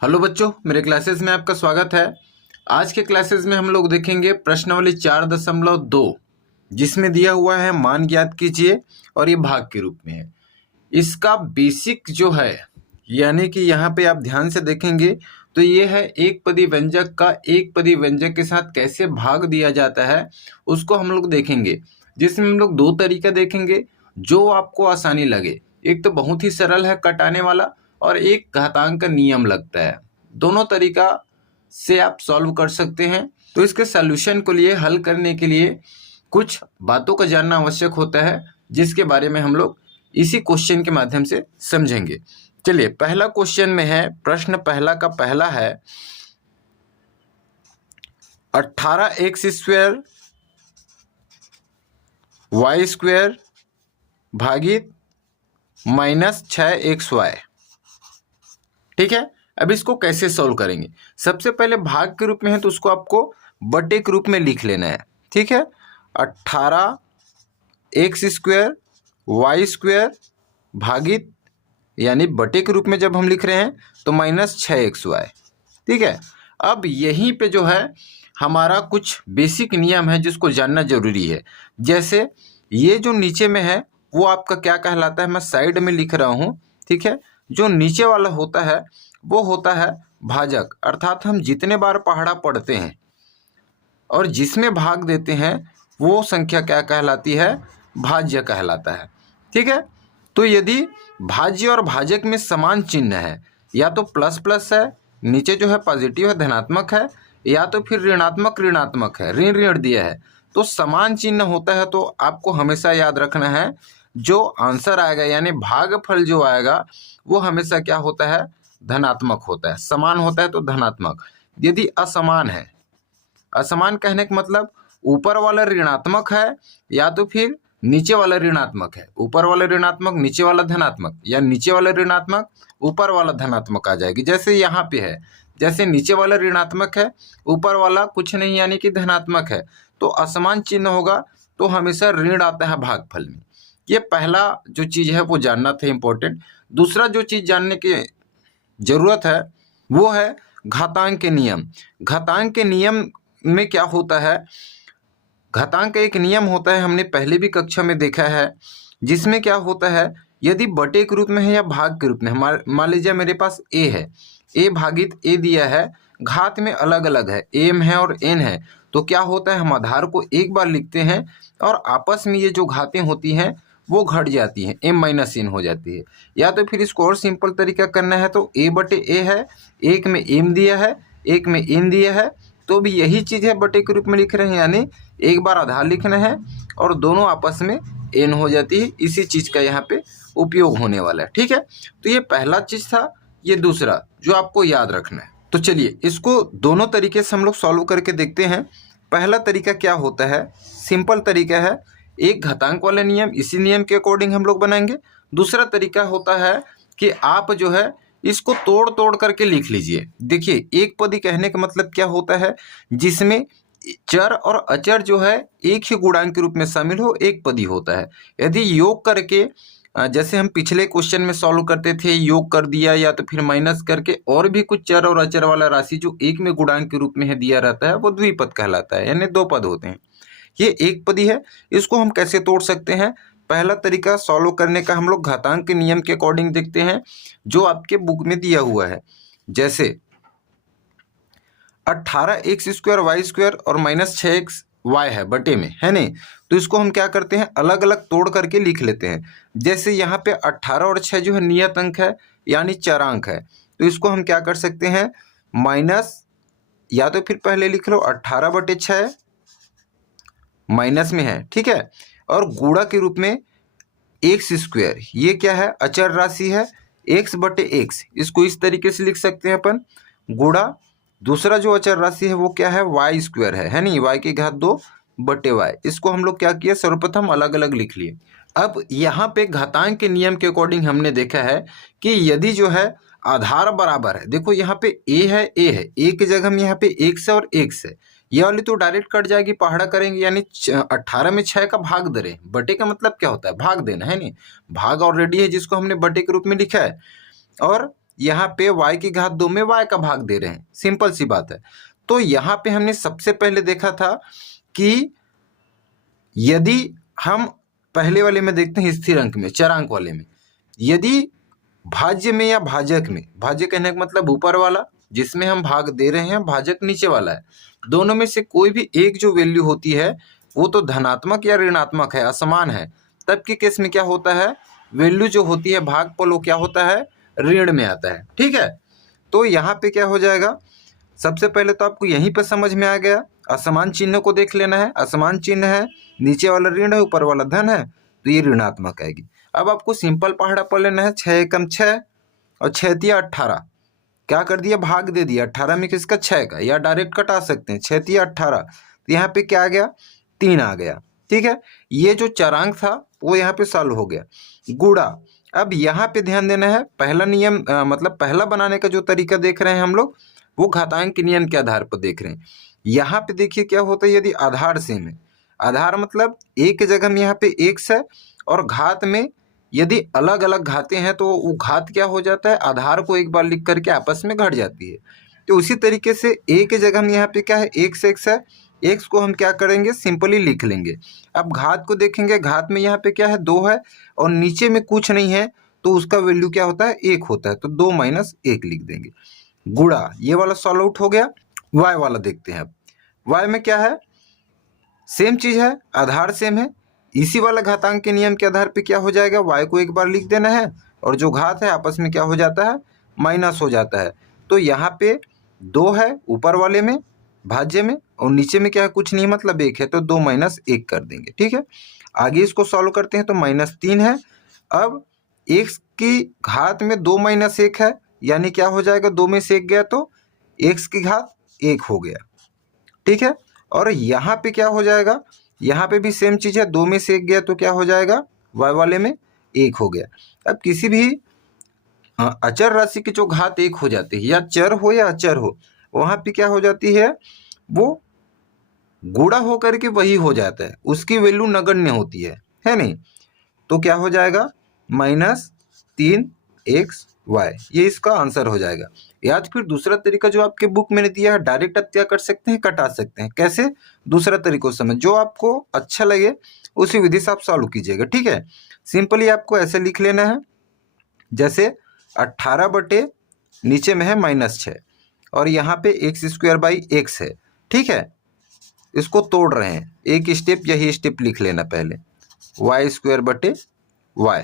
Hello बच्चों, मेरे classes में आपका स्वागत है। आज के क्लासेस में हम लोग देखेंगे प्रश्नावली 4.2 जिसमें दिया हुआ है मान ज्ञात कीजिए और ये भाग के रूप में है। इसका बेसिक जो है यानी कि यहाँ पे आप ध्यान से देखेंगे तो ये है एक पदी व्यंजक का एक पदी व्यंजक के साथ कैसे भाग दिया जाता है उसको हम लोग देखेंगे, जिसमें हम लोग दो तरीका देखेंगे जो आपको आसानी लगे। एक तो बहुत ही सरल है कटाने वाला और एक घातांक का नियम लगता है। दोनों तरीका से आप सॉल्व कर सकते हैं। तो इसके सॉल्यूशन को लिए हल करने के लिए कुछ बातों का जानना आवश्यक होता है, जिसके बारे में हम लोग इसी क्वेश्चन के माध्यम से समझेंगे। चलिए, पहला क्वेश्चन में है, प्रश्न पहला का पहला है 18x² y² भागित -6xy। ठीक है, अब इसको कैसे सॉल्व करेंगे? सबसे पहले भाग के रूप में है तो उसको आपको बटे के रूप में लिख लेना है। ठीक है, 18x² y² भागित यानी बटे के रूप में जब हम लिख रहे हैं तो -6xy। ठीक है, अब यहीं पे जो है हमारा कुछ बेसिक नियम है जिसको जानना जरूरी है। जैसे ये जो नीचे में है वो आपका क्या कहलाता है, मैं साइड में लिख रहा हूँ। ठीक है, जो नीचे वाला होता है वो होता है भाजक, अर्थात हम जितने बार पहाड़ा पढ़ते हैं और जिसमें भाग देते हैं वो संख्या क्या कहलाती है, भाज्य कहलाता है। ठीक है, तो यदि भाज्य और भाजक में समान चिन्ह है, या तो प्लस प्लस है, नीचे जो है पॉजिटिव है धनात्मक है, या तो फिर ऋणात्मक ऋणात्मक है, ऋण ऋण दिया है, तो समान चिन्ह होता है तो आपको हमेशा याद रखना है जो आंसर आएगा यानी भागफल जो आएगा वो हमेशा क्या होता है, धनात्मक होता है। समान होता है तो धनात्मक। यदि असमान है, असमान कहने का मतलब ऊपर वाला ऋणात्मक है या तो फिर नीचे वाला ऋणात्मक है, ऊपर वाला ऋणात्मक नीचे वाला धनात्मक, या नीचे वाला ऋणात्मक ऊपर वाला धनात्मक आ जाएगी। जैसे यहाँ पे है, जैसे नीचे वाला ऋणात्मक है ऊपर वाला कुछ नहीं यानी कि धनात्मक है, तो असमान चिन्ह होगा तो हमेशा ऋण आता है भागफल में। ये पहला जो चीज है वो जानना था इम्पोर्टेंट। दूसरा जो चीज जानने की जरूरत है वो है घातांक के नियम। घातांक के नियम में क्या होता है, घातांक का एक नियम होता है, हमने पहले भी कक्षा में देखा है, जिसमें क्या होता है यदि बटे के रूप में है या भाग के रूप में, मान लीजिए मेरे पास a है, a भागित a दिया है, घात में अलग अलग है, m है और n है, तो क्या होता है हम आधार को एक बार लिखते हैं और आपस में ये जो घातें होती हैं वो घट जाती हैं, m-n हो जाती है। या तो फिर इसको और सिंपल तरीका करना है तो a बटे a है, एक में m दिया है एक में n दिया है, तो भी यही चीज है बटे के रूप में लिख रहे हैं, यानी एक बार आधार लिखना है और दोनों आपस में n हो जाती है। इसी चीज का यहाँ पे उपयोग होने वाला है। ठीक है, तो ये पहला चीज था। ये दूसरा जो आपको याद रखना है, तो चलिए इसको दोनों तरीके से हम लोग सॉल्व करके देखते हैं। पहला तरीका क्या होता है, सिंपल तरीका है, एक घातांक वाला नियम, इसी नियम के अकॉर्डिंग हम लोग बनाएंगे। दूसरा तरीका होता है कि आप जो है इसको तोड़ तोड़ करके लिख लीजिए। देखिए, एक पदी कहने का मतलब क्या होता है, जिसमें चर और अचर जो है एक ही गुणांक के रूप में शामिल हो, एक पदी होता है। यदि योग करके, जैसे हम पिछले क्वेश्चन में सॉल्व करते थे, योग कर दिया या तो फिर माइनस करके और भी कुछ चर और अचर वाला राशि जो एक में गुणांक के रूप में है दिया रहता है, वो द्विपद कहलाता है, यानी दो पद होते हैं। ये एक पदी है, इसको हम कैसे तोड़ सकते हैं? पहला तरीका सॉल्व करने का हम लोग घातांक के नियम के अकॉर्डिंग देखते हैं जो आपके बुक में दिया हुआ है। जैसे 18x² y² और -6xy है बटे में, है नहीं, तो इसको हम क्या करते हैं, अलग अलग तोड़ करके लिख लेते हैं। जैसे यहाँ पे 18 और 6 जो है नियत अंक है यानी चरांक है, तो इसको हम क्या कर सकते हैं, माइनस, या तो फिर पहले लिख लो 18 बटे 6 माइनस में है, ठीक है, और गुणा के रूप में x², ये क्या है, अचर राशि है, x बटे x, इसको इस तरीके से लिख सकते हैं अपन, गुणा दूसरा जो अचर राशि है वो क्या है, y² है नहीं, y की घात 2 बटे y। इसको हम लोग क्या किया, सर्वप्रथम अलग अलग लिख लिए। अब यहाँ पे घातांक के नियम के अकॉर्डिंग हमने देखा है कि यदि जो है आधार बराबर है, देखो यहाँ पे a है, a है, a की जगह हम यहाँ पे x है और x है, ये वाली तो डायरेक्ट कट जाएगी, पहाड़ा करेंगे, यानी 18 में 6 का भाग दे रहे हैं। बटे का मतलब क्या होता है, भाग देना, है नहीं, भाग ऑलरेडी है जिसको हमने बटे के रूप में लिखा है, और यहाँ पे y की घात 2 में y का भाग दे रहे हैं, सिंपल सी बात है। तो यहाँ पे हमने सबसे पहले देखा था कि यदि हम पहले वाले में देखते हैं स्थिर अंक में, चरांक वाले में, यदि भाज्य में या भाजक में, भाज्य कहने का मतलब ऊपर वाला जिसमें हम भाग दे रहे हैं, भाजक नीचे वाला है, दोनों में से कोई भी एक जो वैल्यू होती है वो तो धनात्मक या ऋणात्मक है, असमान है, तब के केस में क्या होता है, वैल्यू जो होती है भागफल वो क्या होता है, ऋण में आता है। ठीक है, तो यहाँ पे क्या हो जाएगा, सबसे पहले तो आपको यहीं पर समझ में आ गया, असमान चिन्ह को देख लेना है, असमान चिन्ह है, नीचे वाला ऋण है ऊपर वाला धन है, तो ये ऋणात्मक आएगी। अब आपको सिंपल पहाड़ा पढ़ लेना है, 6 एकम 6 और 6 तिया 18, क्या कर दिया, भाग दे दिया 18 में किसका, 6 का, या डायरेक्ट कटा सकते हैं, 6 तिया 18, तो यहाँ पे क्या आ गया, 3 आ गया। ठीक है, ये जो चरांक था वो यहाँ पे सॉल्व हो गया। गुणा, अब यहाँ पे ध्यान देना है, पहला नियम मतलब पहला बनाने का जो तरीका देख रहे हैं हम लोग, वो घातांक के नियम के आधार पर देख रहे हैं। यहाँ पे देखिए क्या होता है, यदि आधार सेम है, आधार मतलब एक जगह में यहाँ पे x है और घात में यदि अलग अलग घातें हैं तो वो घात क्या हो जाता है, आधार को एक बार लिख करके आपस में घट जाती है। तो उसी तरीके से एक जगह में यहाँ पे क्या है, x है, x को हम क्या करेंगे, सिंपली लिख लेंगे। अब घात को देखेंगे, घात में यहाँ पे क्या है, 2 है और नीचे में कुछ नहीं है, तो उसका वैल्यू क्या होता है, 1 होता है, तो 2 माइनस 1 लिख देंगे। गुणा, ये वाला सॉल्व आउट हो गया। y वाला देखते हैं। अब y में क्या है, सेम चीज है, आधार सेम है, इसी वाला घातांक के नियम के आधार पे क्या हो जाएगा, y को एक बार लिख देना है और जो घात है आपस में क्या हो जाता है, माइनस हो जाता है। तो यहाँ पे 2 है ऊपर वाले में भाज्य में और नीचे में क्या है, कुछ नहीं मतलब 1 है, तो 2 माइनस 1 कर देंगे। ठीक है, आगे इसको सॉल्व करते हैं तो -3 है। अब x की घात में 2 माइनस 1 है, यानी क्या हो जाएगा, 2 में से 1 गया तो x की घात 1 हो गया। ठीक है, और यहाँ पे क्या हो जाएगा, यहाँ पे भी सेम चीज है, 2 में से 1 गया तो क्या हो जाएगा, y वाले में 1 हो गया। अब किसी भी अचर राशि की जो घात 1 हो जाती है, या चर हो या अचर हो, वहां पे क्या हो जाती है, वो गुणा होकर के वही हो जाता है, उसकी वैल्यू नगण्य होती है नहीं, तो क्या हो जाएगा, -3xy, ये इसका आंसर हो जाएगा। या फिर दूसरा तरीका जो आपके बुक में दिया है, डायरेक्ट आप क्या कर सकते हैं, कटा सकते हैं। कैसे, दूसरा तरीका समझ, जो आपको अच्छा लगे उसी विधि से आप सॉल्व कीजिएगा। ठीक है, सिंपली आपको ऐसे लिख लेना है, जैसे 18 बटे नीचे में है -6 और यहाँ पे x² है। ठीक है, इसको तोड़ रहे हैं, एक स्टेप यही स्टेप लिख लेना पहले, y² बटे y।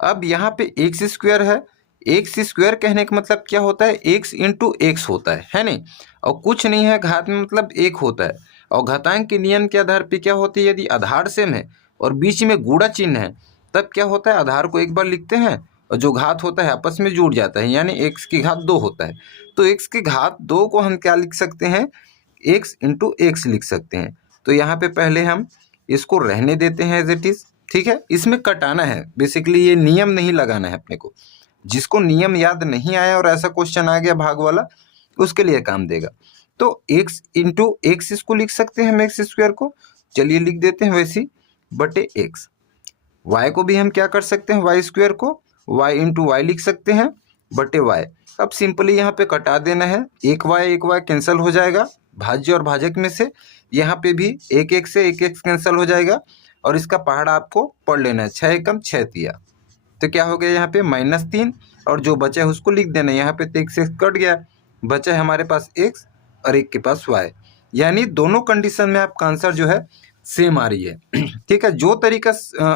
अब यहाँ पे x² है, x² कहने का मतलब क्या होता है, x इंटू x होता है नहीं, और कुछ नहीं है, घात में मतलब 1 होता है। और घातांक के नियम के आधार पे क्या होती है, यदि आधार सेम है और बीच में गुणा चिन्ह है, तब क्या होता है, आधार को एक बार लिखते हैं और जो घात होता है आपस में जुड़ जाता है, यानी x की घात 2 होता है। तो x की घात 2 को हम क्या लिख सकते हैं, x इंटू x लिख सकते हैं। तो यहाँ पे पहले हम इसको रहने देते हैं एज इट इज। ठीक है, इसमें कटाना है, बेसिकली ये नियम नहीं लगाना है अपने को। जिसको नियम याद नहीं आया और ऐसा क्वेश्चन आ गया भाग वाला, उसके लिए काम देगा। तो x इंटू x इसको लिख सकते हैं हम, x² को, चलिए लिख देते हैं वैसी, बटे x। y को भी हम क्या कर सकते हैं, y² को y इंटू y लिख सकते हैं, बटे y। अब सिंपली यहाँ पे कटा देना है, एक y कैंसिल हो जाएगा भाज्य और भाजक में से, यहाँ पे भी एक x से एक x कैंसिल हो जाएगा और इसका पहाड़ा आपको पढ़ लेना है, 6 एकम 6 तिया, तो क्या हो गया यहाँ पे -3 और जो बचा है उसको लिख देना है। यहाँ पे तो x कट गया, बचा है हमारे पास x और एक के पास y, यानी दोनों कंडीशन में आपका आंसर जो है सेम आ रही है। ठीक है, जो तरीका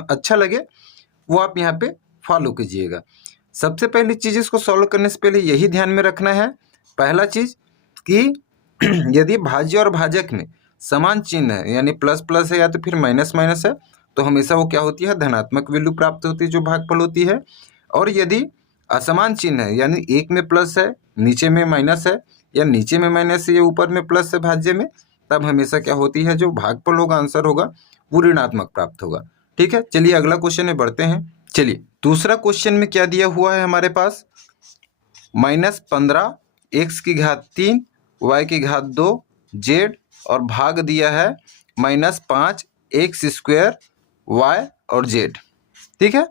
अच्छा लगे वो आप यहाँ पे फॉलो कीजिएगा। सबसे पहली चीज, इसको सॉल्व करने से पहले यही ध्यान में रखना है, पहला चीज कि यदि भाज्य और भाजक में समान चिन्ह है, यानी प्लस प्लस है या तो फिर माइनस माइनस है, तो हमेशा वो क्या होती है, धनात्मक वैल्यू प्राप्त होती है जो भागफल होती है। और यदि असमान चिन्ह है, यानी एक में प्लस है नीचे में माइनस है, या नीचे में माइनस है या ऊपर में प्लस है भाज्य में, तब हमेशा क्या होती है, जो भागफल होगा, आंसर होगा, वो ऋणात्मक प्राप्त होगा। ठीक है, चलिए अगला क्वेश्चन में बढ़ते हैं। चलिए दूसरा क्वेश्चन में क्या दिया हुआ है हमारे पास, -15 x की घात 3 y की घात 2 z और भाग दिया है -5 x² y और z। ठीक है,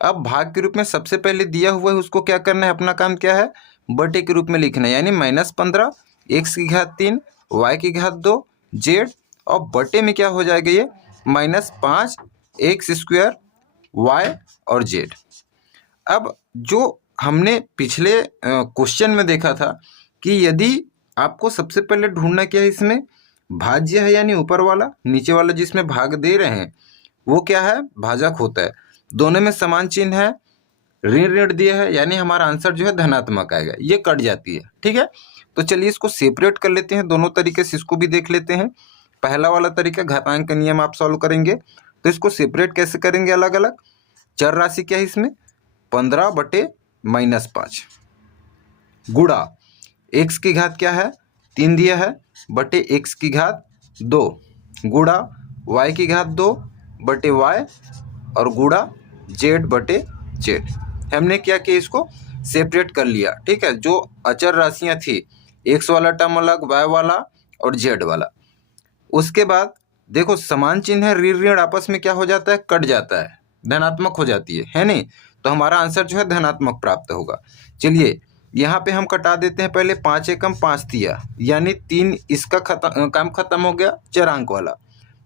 अब भाग के रूप में सबसे पहले दिया हुआ है उसको क्या करना है, अपना काम क्या है, बटे के रूप में लिखना है, यानी -15 x की घात 3 y की घात 2 z और बटे में क्या हो जाएगा ये -5 x² y और z। अब जो हमने पिछले क्वेश्चन में देखा था कि यदि आपको सबसे पहले ढूंढना क्या है, इसमें भाज्य है यानी ऊपर वाला, नीचे वाला जिसमें भाग दे रहे हैं वो क्या है, भाजक होता है, दोनों में समान चिन्ह है, ऋण ऋण दिया है, यानी हमारा आंसर जो है धनात्मक आएगा, ये कट जाती है। ठीक है, तो चलिए इसको सेपरेट कर लेते हैं, दोनों तरीके से इसको भी देख लेते हैं। पहला वाला तरीका घातांक का नियम आप सॉल्व करेंगे, तो इसको सेपरेट कैसे करेंगे, अलग अलग। चर राशि क्या है इसमें 15 बटे -5 गुणा x की घात क्या है 3 दिया है बटे x की घात 2 गुणा y की घात 2 बटे y और गुणा z बटे z। हमने क्या किया, इसको सेपरेट कर लिया। ठीक है, जो अचर राशियां थी x वाला टर्म अलग, y वाला और z वाला। उसके बाद देखो समान चिन्ह है, ऋण ऋण आपस में क्या हो जाता है, कट जाता है, धनात्मक हो जाती है नहीं, तो हमारा आंसर जो है धनात्मक प्राप्त होगा। चलिए यहाँ पे हम कटा देते हैं, पहले 5 एकम 5 दिया, यानी 3 इसका काम खत्म हो गया चरांक वाला।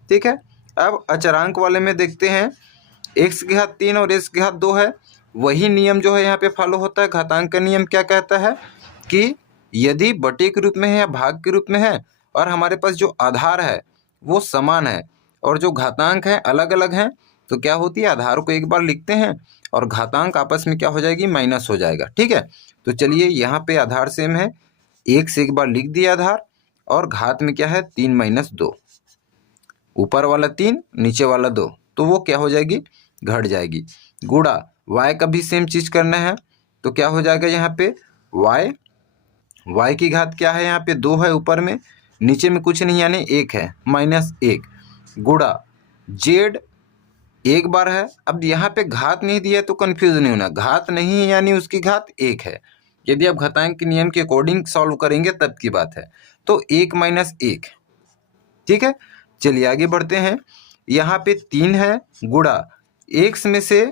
ठीक है, अब अचरांक वाले में देखते हैं x की घात 3 और x की घात 2 है, वही नियम जो है यहाँ पे फॉलो होता है। घातांक का नियम क्या कहता है कि यदि बटे के रूप में है या भाग के रूप में है और हमारे पास जो आधार है वो समान है और जो घातांक है अलग अलग हैं, तो क्या होती है, आधार को एक बार लिखते हैं और घातांक आपस में क्या हो जाएगी, माइनस हो जाएगा। ठीक है, तो चलिए यहाँ पे आधार सेम है, 1 से एक बार लिख दिया आधार और घात में क्या है 3 - 2, ऊपर वाला 3 नीचे वाला 2, तो वो क्या हो जाएगी, घट जाएगी। गुणा y का भी सेम चीज करना है, तो क्या हो जाएगा यहाँ पे y की घात क्या है, यहाँ पे 2 है ऊपर में, नीचे में कुछ नहीं यानी 1 है -1 गुणा z एक बार है। अब यहाँ पे घात नहीं दिया है तो कंफ्यूज नहीं होना, घात नहीं है यानी उसकी घात 1 है। यदि आप घातांक के नियम के अकॉर्डिंग सॉल्व करेंगे तब की बात है, तो 1 - 1। ठीक है, चलिए आगे बढ़ते हैं। यहाँ पे 3 है गुणा x में से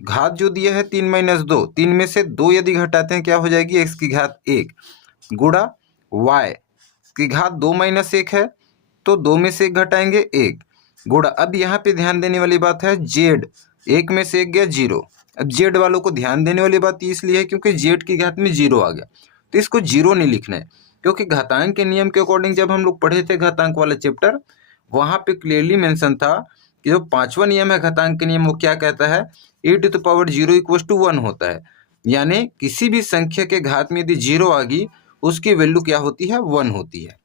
घात जो दिया है 3 - 2, 3 में से 2 यदि घटाते हैं क्या हो जाएगी, x की घात 1 गुणा y की घात 2 - 1 है, तो 2 में से 1 घटाएंगे 1 गुणा। अब यहाँ पे ध्यान देने वाली बात है, z 1 में से 1 गया 0। अब z वालों को ध्यान देने वाली बात इसलिए है क्योंकि z की घात में 0 आ गया, तो इसको 0 नहीं लिखना है, क्योंकि घातांक के नियम के अकॉर्डिंग जब हम लोग पढ़े थे घातांक वाला चैप्टर, वहाँ पे क्लियरली मेंशन था कि जो 5वां नियम है घातांक के नियम, वो क्या कहता है, e⁻0 = 1 होता है, यानी किसी भी संख्या के घात में यदि 0 आ गई उसकी वैल्यू क्या होती है, 1 होती है।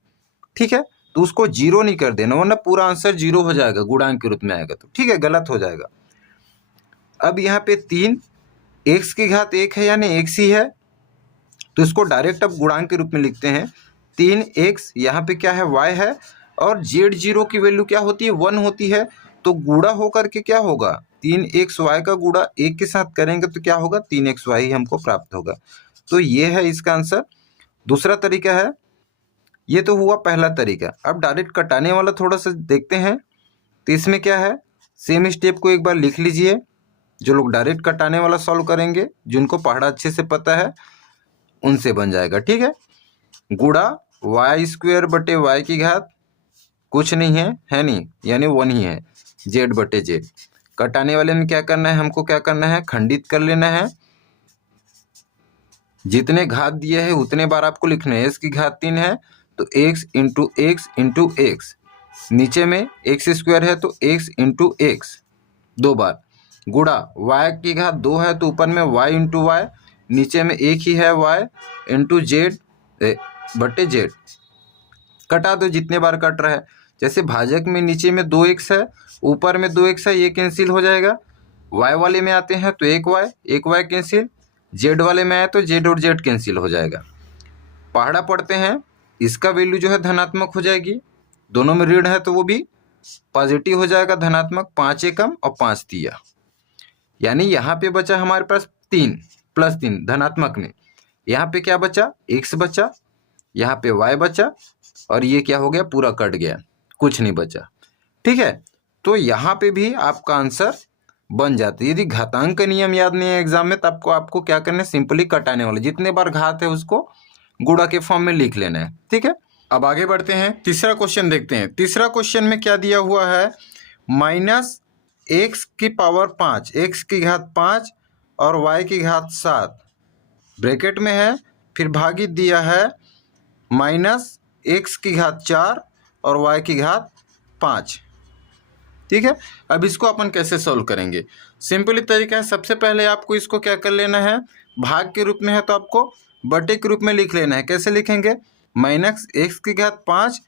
ठीक है, तो उसको 0 नहीं कर देना वरना पूरा आंसर 0 हो जाएगा, गुणांक के रूप में आएगा तो ठीक है, गलत हो जाएगा। अब यहाँ पे 3 x की घात 1 है यानी x ही है, तो इसको डायरेक्ट अब गुणांक के रूप में लिखते हैं। 3x यहाँ पे क्या है, y है, और z0 की वैल्यू क्या होती है, 1 होती है, तो गुणा होकर के क्या होगा, 3xy का गुणा 1 के साथ करेंगे तो क्या होगा, 3xy ही हमको प्राप्त होगा। तो ये है इसका आंसर। दूसरा तरीका है, ये तो हुआ पहला तरीका। अब डायरेक्ट कटाने वाला थोड़ा सा देखते हैं, तो इसमें क्या है, सेम स्टेप को एक बार लिख लीजिए। जो लोग डायरेक्ट कटाने वाला सॉल्व करेंगे, जिनको पढ़ा अच्छे से पता है उनसे बन जाएगा। ठीक है, गुणा y² बटे y की घात कुछ नहीं है नहीं, यानी 1 ही है, z बटे z। कटाने वाले में क्या करना है, हमको क्या करना है, खंडित कर लेना है, जितने घात दिए है उतने बार आपको लिखना है। x की घात 3 है तो x इंटू x, नीचे में x² है तो x इंटू x 2 बार, गुणा y की घात 2 है तो ऊपर में y इंटू y, नीचे में एक ही है y इंटू z बटे z। कटा दो जितने बार कट रहा है, जैसे भाजक में नीचे में 2x है ऊपर में 2x है, ये कैंसिल हो जाएगा। y वाले में आते हैं तो एक y कैंसिल, z वाले में आए तो z और z कैंसिल हो जाएगा। पहाड़ा पढ़ते हैं, इसका वैल्यू जो है धनात्मक हो जाएगी, दोनों में ऋण है तो वो भी पॉजिटिव हो जाएगा, धनात्मक। 5 एकम और 5 दिया, यानी यहाँ पे बचा हमारे पास 3 + 3 धनात्मक में, यहाँ पे क्या बचा, x बचा, यहाँ पे y बचा, और ये क्या हो गया, पूरा कट गया, कुछ नहीं बचा। ठीक है, तो यहाँ पे भी आपका आंसर बन जाते हैं। यदि घातांक का नियम याद नहीं है एग्जाम में, तब आपको क्या करना है, सिंपली कटाने वाले जितने बार घात है उसको गुणा के फॉर्म में लिख लेना है। ठीक है, अब आगे बढ़ते हैं, तीसरा क्वेश्चन देखते हैं। तीसरा क्वेश्चन में क्या दिया हुआ है, माइनस एक्स की पावर 5, एक्स की घात 5 और वाई की घात 7 ब्रैकेट में है, फिर भागित दिया है माइनस एक्स की घात 4 और वाई की घात 5। ठीक है, अब इसको अपन कैसे सॉल्व करेंगे, सिंपली तरीका है, सबसे पहले आपको इसको क्या कर लेना है, भाग के रूप में है तो आपको बटे के रूप में लिख लेना है। कैसे लिखेंगे, माइनस एक्स की घात 5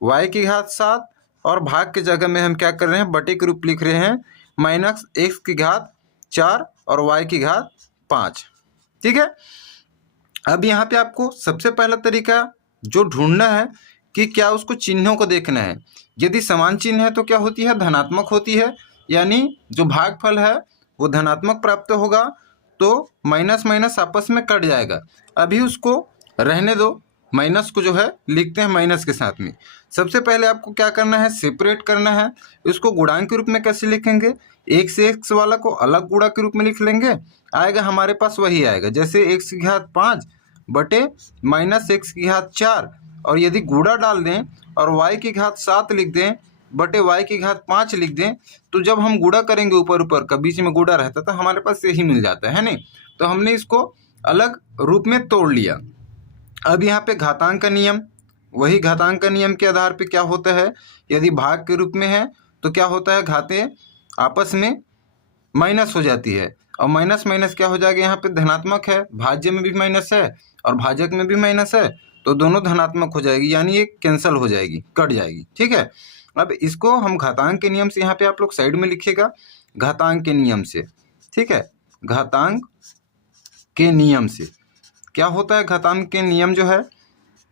वाई की घात 7 और भाग के जगह में हम क्या कर रहे हैं, बटे के रूप लिख रहे हैं, माइनस एक्स की घात 4 और वाई की घात 5। ठीक है, अब यहाँ पे आपको सबसे पहला तरीका जो ढूंढना है कि क्या उसको चिन्हों को देखना है। यदि समान चिन्ह है तो क्या होती है, धनात्मक होती है, यानी जो भागफल है वो धनात्मक प्राप्त होगा, तो माइनस माइनस आपस में कट जाएगा। अभी उसको रहने दो, माइनस को जो है लिखते हैं माइनस के साथ में। सबसे पहले आपको क्या करना है, सेपरेट करना है। इसको गुणांक के रूप में कैसे लिखेंगे, एक से एक्स वाला को अलग गुणा के रूप में लिख लेंगे, आएगा हमारे पास वही आएगा, जैसे एक्स की घात 5 बटे माइनस एक्स की घात 4, और यदि गुणा डाल दें और वाई की घात 7 लिख दें बटे वाई की घात 5 लिख दें, तो जब हम गुणा करेंगे ऊपर ऊपर का बीच में गुणा रहता तो हमारे पास यही मिल जाता है नहीं। तो हमने इसको अलग रूप में तोड़ लिया। अब यहाँ पे घातांक का नियम, वही घातांक का नियम के आधार पे क्या होता है, यदि भाग के रूप में है तो क्या होता है, घातें आपस में माइनस हो जाती है, और माइनस माइनस क्या हो जाएगा, यहाँ पे धनात्मक है, भाज्य में भी माइनस है और भाजक में भी माइनस है, तो दोनों धनात्मक हो जाएगी, यानी ये कैंसिल हो जाएगी, कट जाएगी। ठीक है, अब इसको हम घातांक के नियम से, यहाँ पे आप लोग साइड में लिखिएगा, घातांक के नियम से। ठीक है, घातांक के नियम से क्या होता है, घातांक के नियम जो है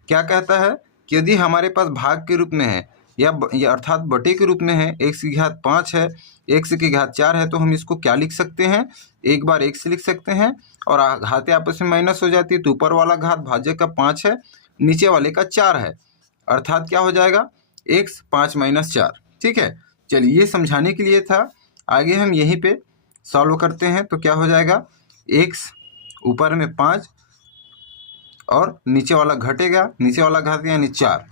क्या कहता है कि यदि हमारे पास भाग के रूप में है या अर्थात बटे के रूप में है, एक्स की घात 5 है, एक्स की घात 4 है, तो हम इसको क्या लिख सकते हैं, एक बार एक्स लिख सकते हैं और घातें आपस में माइनस हो जाती है, तो ऊपर वाला घात भाज्य का 5 है, नीचे वाले का 4 है, अर्थात क्या हो जाएगा, एक्स 5 माइनस 4। ठीक है, चलिए ये समझाने के लिए था, आगे हम यहीं पे सॉल्व करते हैं। तो क्या हो जाएगा, एक्स ऊपर में 5 और नीचे वाला घटेगा, नीचे वाला घात यानी 4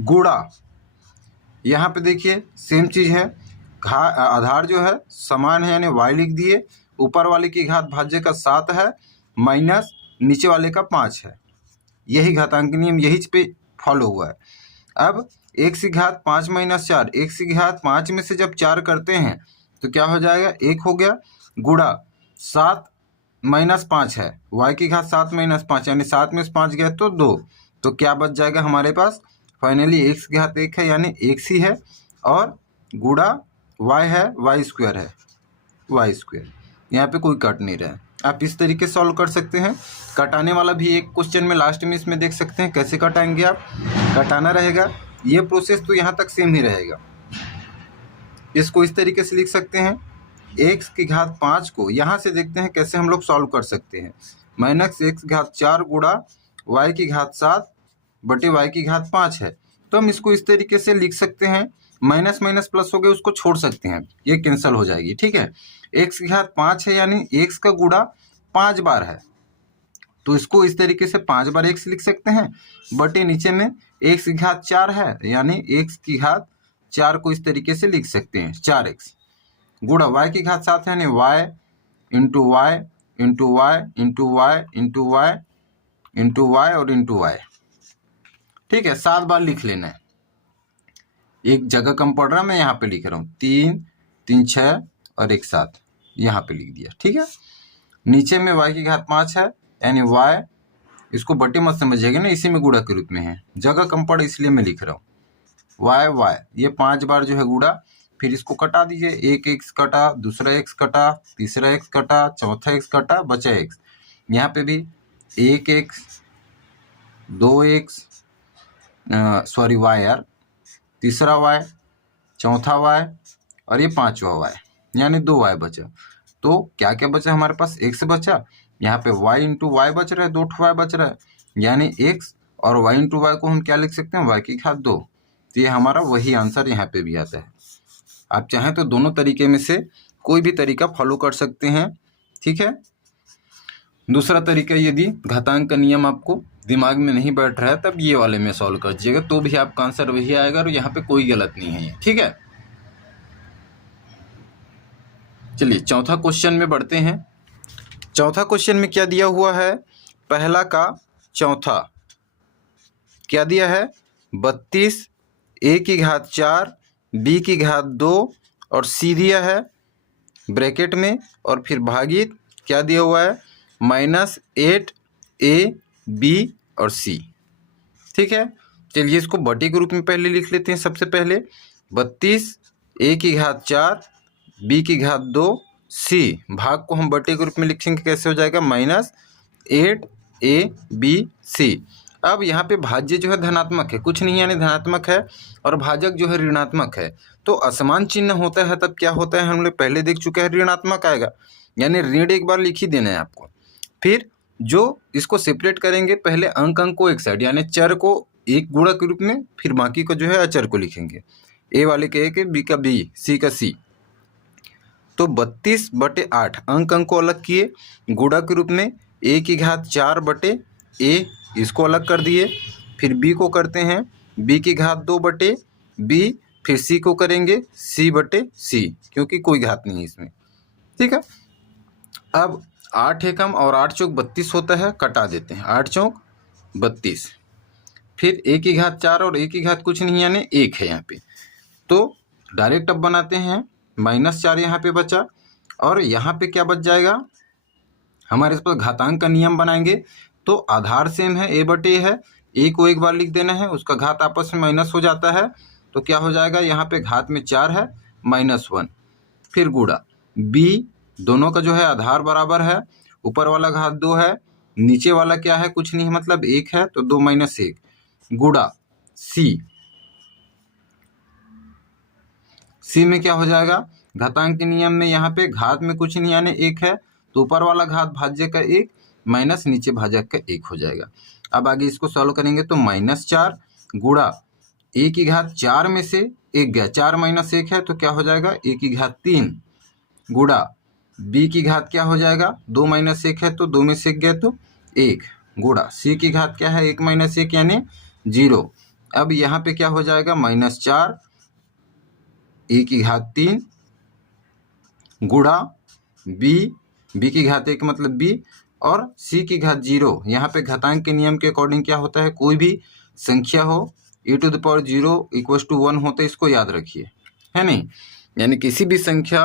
गुणा, यहाँ पे देखिए सेम चीज़ है, आधार जो है समान है यानी y लिख दिए, ऊपर वाले की घात भाज्य का 7 है माइनस नीचे वाले का 5 है, यही घातांक नियम यही पे फॉलो हुआ है। अब एक्स की घात 5 माइनस 4, एक्स की घात 5 में से जब 4 करते हैं तो क्या हो जाएगा, 1 हो गया, गुणा 7 माइनस 5 है, y की घात 7 माइनस 5 यानी 7 में से 5 गया तो 2, तो क्या बच जाएगा हमारे पास, फाइनली एक्स की घात 1 है यानी एक्स ही है, और गुणा y है, वाई स्क्वायर है, वाई स्क्वायर, यहाँ पे कोई कट नहीं रहा है। आप इस तरीके से सॉल्व कर सकते हैं। कटाने वाला भी एक क्वेश्चन में लास्ट में इसमें देख सकते हैं कैसे कटाएंगे, आप कटाना रहेगा, ये प्रोसेस तो यहाँ तक सेम ही रहेगा। इसको इस तरीके से लिख सकते हैं, एक्स की घात 5 को यहाँ से देखते हैं कैसे हम लोग सॉल्व कर सकते हैं, माइनस एक्स की घात 4 गुणा वाई की घात 7 बटे वाई की घात 5 है, तो हम इसको इस तरीके से लिख सकते हैं, माइनस माइनस प्लस हो गए उसको छोड़ सकते हैं, ये कैंसिल हो जाएगी। ठीक है, एक्स की घात 5 है यानी एक्स का गुणा 5 बार है, तो इसको इस तरीके से 5 बार एक्स लिख सकते हैं, बटे नीचे में एक्स की घात 4 है यानी एक्स की घात 4 को इस तरीके से लिख सकते हैं 4x, गुणा वाई की घात 7 है यानी Y into Y into Y into Y into Y into Y और इंटू वाई। ठीक है, 7 बार लिख लेना है, एक जगह कम पड़ रहा है, मैं यहाँ पे लिख रहा हूँ 3 3 6 और 1 7 यहाँ पे लिख दिया। ठीक है, नीचे में y की घात 5 है यानी y, इसको बटे मत समझिएगा ना, इसी में गुणा के रूप में है, जगह कम पड़ इसलिए मैं लिख रहा हूँ y, ये 5 बार जो है गुणा, फिर इसको कटा दीजिए, एक एक्स कटा, दूसरा एक्स कटा, तीसरा एक्स कटा, चौथा एक्स कटा, बचा एक्स, यहाँ पे भी एक एक्स, 2 एक्स, सॉरी वाई यार, तीसरा वाई, चौथा वाई और ये 5वां वाई, यानी 2 वाई बचा। तो क्या क्या बचा हमारे पास, एक्स बचा, यहाँ पे y इंटू वाई बच रहा है, 2 वाई बच रहा है, यानी x, और y इंटू वाई को हम क्या लिख सकते हैं, y की घात 2, तो ये हमारा वही आंसर यहाँ पे भी आता है। आप चाहें तो दोनों तरीके में से कोई भी तरीका फॉलो कर सकते हैं, ठीक है। दूसरा तरीका, यदि घातांक का नियम आपको दिमाग में नहीं बैठ रहा है तब ये वाले में सॉल्व कर दीजिएगा, तो भी आपका आंसर वही आएगा और यहाँ पे कोई गलत नहीं है, ठीक है। चलिए चौथा क्वेश्चन में बढ़ते हैं। चौथा क्वेश्चन में क्या दिया हुआ है, पहला का चौथा क्या दिया है, 32 a की घात 4 b की घात 2 और c दिया है ब्रैकेट में, और फिर भागित क्या दिया हुआ है, -8 a b और c, ठीक है। चलिए इसको बटे के रूप में पहले लिख लेते हैं। सबसे पहले 32 a की घात 4 b की घात 2 c, भाग को हम बटे के रूप में लिखेंगे, कैसे हो जाएगा, -8 a b c। अब यहाँ पे भाज्य जो है धनात्मक है, कुछ नहीं यानी धनात्मक है, और भाजक जो है ऋणात्मक है, तो असमान चिन्ह होता है तब क्या होता है, हम लोग पहले देख चुके हैं, ऋणात्मक आएगा, यानी ऋण एक बार लिख ही देना है आपको। फिर जो इसको सेपरेट करेंगे, पहले अंक को एक साइड यानी चर को एक गुणा के रूप में, फिर बाकी को जो है अचर को लिखेंगे, ए वाले के ए, बी का बी, सी का सी। तो 32/8 अंक को अलग किए, गुणा के रूप में a की घात 4 बटे a, इसको अलग कर दिए, फिर b को करते हैं b की घात 2 बटे b, फिर c को करेंगे c बटे c, क्योंकि कोई घात नहीं है इसमें, ठीक है। अब 8 एकम और 8 चौक 32 होता है, कटा देते हैं, 8 चौक 32, फिर a की घात 4 और a की घात कुछ नहीं यानी 1 है यहाँ पे, तो डायरेक्ट अब बनाते हैं, -4 यहाँ पे बचा, और यहाँ पे क्या बच जाएगा, हमारे इस पर घातांक का नियम बनाएंगे, तो आधार सेम है, a बटे है, a को एक बार लिख देना है, उसका घात आपस में माइनस हो जाता है, तो क्या हो जाएगा, यहाँ पे घात में 4 है, -1, फिर गुणा b, दोनों का जो है आधार बराबर है, ऊपर वाला घात 2 है, नीचे वाला क्या है, कुछ नहीं मतलब 1 है, तो 2 - 1, गुणा c में क्या हो जाएगा, घातांक के नियम में यहाँ पे घात में कुछ नहीं यानी 1 है, तो ऊपर वाला घात भाज्य का 1 माइनस नीचे भाजक का 1 हो जाएगा। अब आगे इसको सॉल्व करेंगे तो -4 गुणा a की घात 4 में से 1 गया, 4 - 1 है, तो क्या हो जाएगा, a की घात 3 गुणा b की घात क्या हो जाएगा, 2 - 1 है, तो 2 में से 1 गया तो 1, गुणा c की घात क्या है, 1 - 1 यानी 0। अब यहाँ पे क्या हो जाएगा, -4 a की घात 3 गुणा b की घात 1 मतलब b, और c की घात 0। यहाँ पे घातांक के नियम के अकॉर्डिंग क्या होता है, कोई भी संख्या हो e⁻0 = 1 होता है, इसको याद रखिए, है नहीं, यानी किसी भी संख्या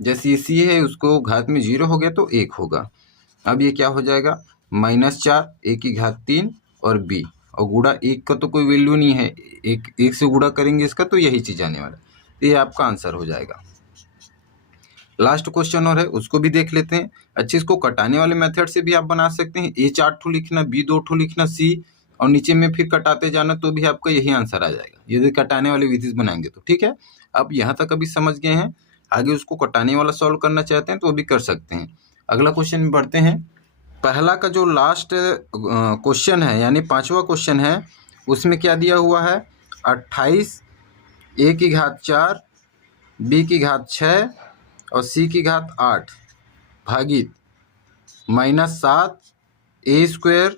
जैसे c है उसको घात में 0 हो गया तो 1 होगा। अब ये क्या हो जाएगा, -4 a की घात 3 और b, और गुणा 1 का तो कोई वैल्यू नहीं है, एक से गुणा करेंगे इसका तो यही चीज़ आने वाला है, तो ये आपका आंसर हो जाएगा। लास्ट क्वेश्चन और है, उसको भी देख लेते हैं। अच्छे, इसको कटाने वाले मेथड से भी आप बना सकते हैं, a 4 ठो लिखना, b 2 ठो लिखना, c और नीचे में फिर कटाते जाना, तो भी आपका यही आंसर आ जाएगा, यदि कटाने वाली विधि से बनाएंगे तो, ठीक है। अब यहाँ तक अभी समझ गए हैं, आगे उसको कटाने वाला सॉल्व करना चाहते हैं तो वो भी कर सकते हैं। अगला क्वेश्चन में बढ़ते हैं। पहला का जो लास्ट क्वेश्चन है यानी 5वां क्वेश्चन है, उसमें क्या दिया हुआ है, 28 a की घात 4 b की घात 6 और c की घात 8 भागित -7 a²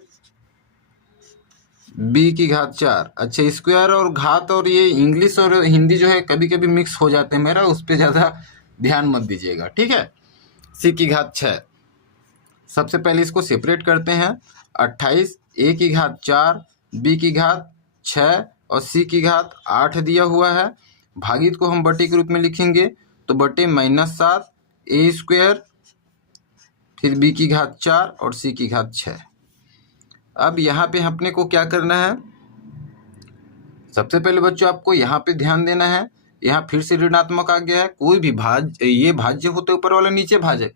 b की घात 4। अच्छा, स्क्वायर और घात और ये इंग्लिश और हिंदी जो है कभी कभी मिक्स हो जाते हैं, मेरा उस पर ज़्यादा ध्यान मत दीजिएगा, ठीक है। c की घात 6, सबसे पहले इसको सेपरेट करते हैं, 28 a की घात 4 b की घात 6 और c की घात 8 दिया हुआ है, भागित को हम बटे के रूप में लिखेंगे, तो बटे -7 a², फिर b की घात 4 और c की घात 6। अब यहाँ पे अपने को क्या करना है, सबसे पहले बच्चों आपको यहाँ पे ध्यान देना है, यहाँ फिर से ऋणात्मक आ गया है, कोई भी भाज्य, ये भाज्य होते ऊपर वाला नीचे भाजक,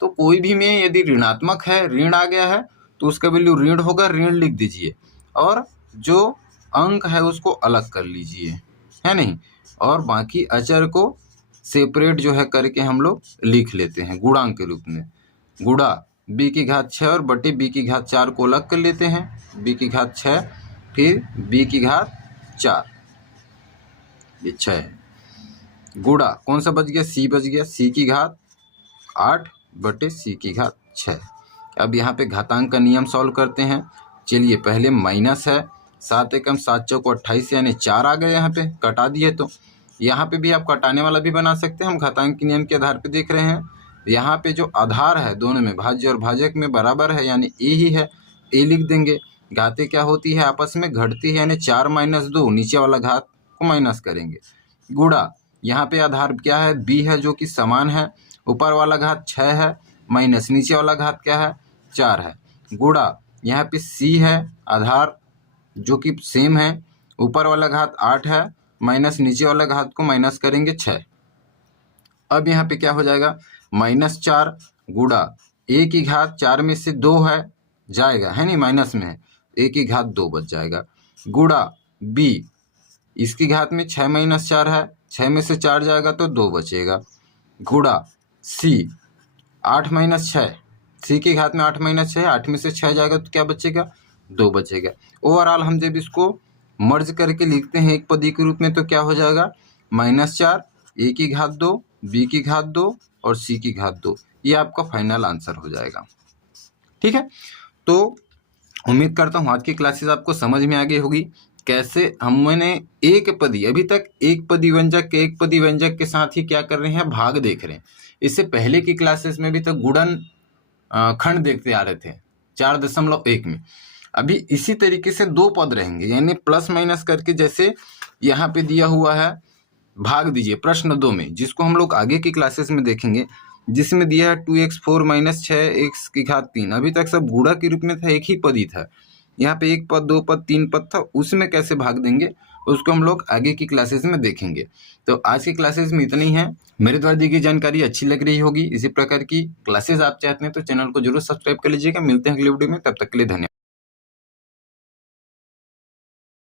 तो कोई भी में यदि ऋणात्मक है, ऋण आ गया है तो उसका वैल्यू ऋण होगा, ऋण लिख दीजिए, और जो अंक है उसको अलग कर लीजिए, है नहीं, और बाकी अचर को सेपरेट जो है करके हम लोग लिख लेते हैं गुणांक के रूप में, गुणा b की घात 6 और बटे b की घात 4 को अलग कर लेते हैं, b की घात 6 फिर b की घात 4, ये 6 है, गुणा कौन सा बच गया, c बच गया, c की घात 8/c6। अब यहाँ पे घातांक का नियम सॉल्व करते हैं। चलिए पहले माइनस है, 7 एकम 7 चौको 28 यानी 4 आ गए। यहाँ पे कटा दिए तो यहाँ पे भी आप कटाने वाला भी बना सकते हैं। हम घातांक के नियम के आधार पे देख रहे हैं। यहाँ पे जो आधार है दोनों में, भाज्य और भाजक में बराबर है यानी ए ही है, ए लिख देंगे। घातें क्या होती है आपस में घटती है यानी 4 - 2, नीचे वाला घात को माइनस करेंगे। गुणा, यहाँ पे आधार क्या है, बी है जो कि समान है, ऊपर वाला घात 6 है, माइनस नीचे वाला घात क्या है, 4 है। गुणा यहाँ पे सी है, आधार जो कि सेम है, ऊपर वाला घात 8 है, माइनस नीचे वाला घात को माइनस करेंगे 6। अब यहाँ पे क्या हो जाएगा, -4 गुणा ए की घात 4 में से 2 है जाएगा, है नहीं, माइनस में है, ए की घात 2 बच जाएगा। गुणा बी, इसकी घात में 6 - 4 है, 6 में से 4 जाएगा तो 2 बचेगा। गुणा सी, 8 - 6, सी की घात में 8 - 6, 8 में से 6 जाएगा तो क्या बचेगा, 2 बचेगा। ओवरऑल हम जब इसको मर्ज करके लिखते हैं एक पदी के रूप में तो क्या हो जाएगा, -4, ए की घात 2, बी की घात 2 और सी की घात 2। ये आपका फाइनल आंसर हो जाएगा। ठीक है, तो उम्मीद करता हूँ आज की क्लासेस आपको समझ में आ गई होगी। कैसे हमने एक पदी, अभी तक एक पदी व्यंजक के साथ ही क्या कर रहे हैं, भाग देख रहे हैं। इससे पहले की क्लासेस में भी तक गुणन खंड देखते आ रहे थे 4.1 में। अभी इसी तरीके से 2 पद रहेंगे, यानी प्लस माइनस करके, जैसे यहाँ पे दिया हुआ है भाग दीजिए प्रश्न 2 में, जिसको हम लोग आगे की क्लासेस में देखेंगे, जिसमें दिया है 2x4 - 6x की घात 3। अभी तक सब गुणा के रूप में था, एक ही पद ही था। यहाँ पे 1 पद 2 पद 3 पद था, उसमें कैसे भाग देंगे उसको हम लोग आगे की क्लासेस में देखेंगे। तो आज की क्लासेस में इतना ही है। मेरे द्वारा दी गई जानकारी अच्छी लग रही होगी, इसी प्रकार की क्लासेस आप चाहते हैं तो चैनल को जरूर सब्सक्राइब कर लीजिएगा। मिलते हैं अगले वीडियो में, तब तक के लिए धन्यवाद।